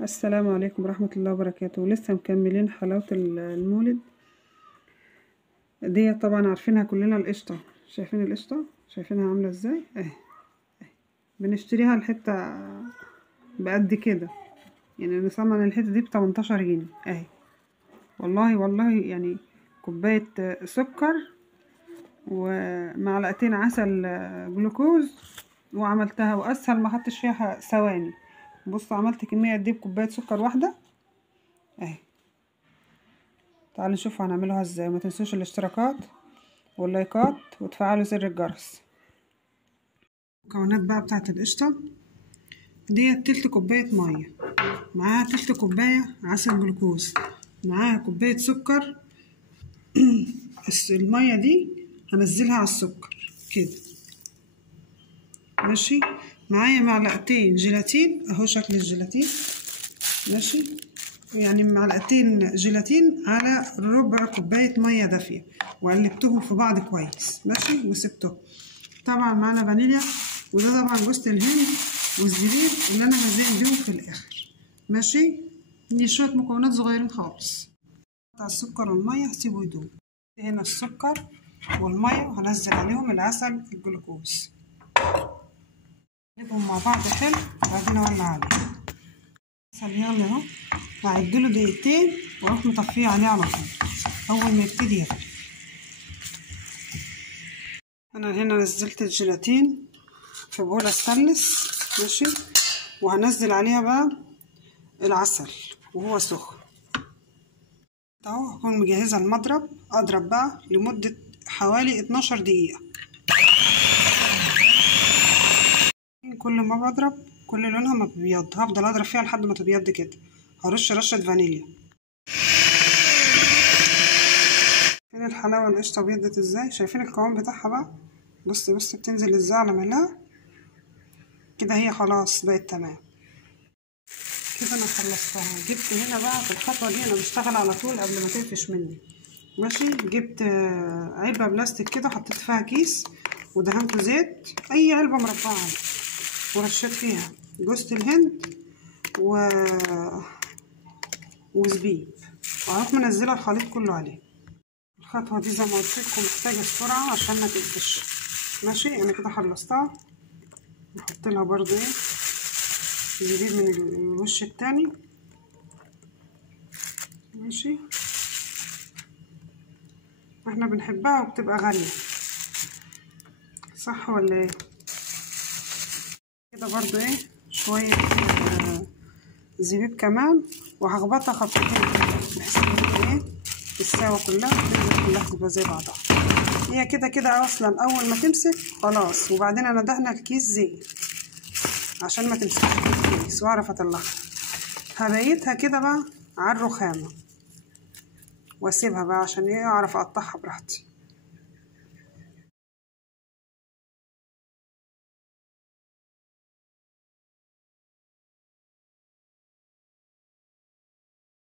السلام عليكم ورحمة الله وبركاته. لسه مكملين حلاوة المولد دي. طبعا عارفينها كلنا، القشطة. شايفين القشطة؟ شايفينها عاملة ازاي؟ اهي بنشتريها الحتة بقد كده، يعني نصمم الحتة دي ب18 جنيه اهي. والله يعني كوباية سكر ومعلقتين عسل جلوكوز وعملتها، واسهل ما حطش فيها ثواني. بصوا عملت كمية قد ايه بكوباية سكر واحدة اهي. تعالوا نشوف هنعملوها ازاي. ما تنسوش الاشتراكات واللايكات وتفعلوا زر الجرس. المكونات بقى بتاعت القشطه دي: تلت كوبايه ميه، معاها تلت كوبايه عسل جلوكوز، معاها كوبايه سكر. الميه دي هنزلها على السكر كده ماشي. معايا معلقتين جيلاتين اهو، شكل الجيلاتين ماشي، يعني معلقتين جيلاتين على ربع كوبايه ميه دافيه، وقلبتهم في بعض كويس ماشي وسبتهم. طبعا معانا فانيليا، وده طبعا جوز الهند والزبيب اللي انا هزين بيهم في الاخر ماشي. دي شويه مكونات صغيرين خالص. على السكر والميه هسيبه يدوب. هنا السكر والميه وهنزل عليهم العسل الجلوكوز، نقلبهم مع بعض حلو وبعدين اولع عليه. العسل يغلي اهو، هعدله دقيقتين واروح مطفيه عليه على طول اول ما يبتدي يغلي. انا هنا نزلت الجيلاتين في بولة ستانلس ماشي، وهنزل عليها بقى العسل وهو سخن اهو. هكون مجهزة المضرب، اضرب بقى لمدة حوالي 12 دقيقة. كل ما بضرب كل لونها ما بيبيض هفضل اضرب فيها لحد ما تبيض كده. هرش رشة فانيليا. شايفين الحلاوة القشطة بيضت ازاي؟ شايفين القوام بتاعها بقى؟ بص بتنزل ازاي على مهلها كده. هي خلاص بقت تمام كده. انا خلصتها. جبت هنا بقى في الخطوه دي، انا بشتغل على طول قبل ما تنفش مني ماشي. جبت علبه بلاستيك كده، حطيت فيها كيس ودهنته زيت، اي علبه مربعه عادي، ورشيت فيها جوز الهند وزبيب، وهروح منزله الخليط كله عليه. الخطوه دي زي ما قلت لكم محتاجه سرعه عشان ما تنفش ماشي. انا كده خلصتها. نحط لها برضو زبيب من الوش التاني ماشي. احنا بنحبها وبتبقى غالية صح ولا ايه؟ كده برضو شوية زبيب كمان، وهخبطها خطوتين بحيث ان السوا كلها تبقى زي بعضها. هي كده اصلا اول ما تمسك خلاص. وبعدين انا دهنه الكيس زيت عشان ما تمسكش في الكيس واعرف اطلعها. هبيتها كده بقى على الرخامة واسيبها بقى عشان اعرف اقطعها براحتي.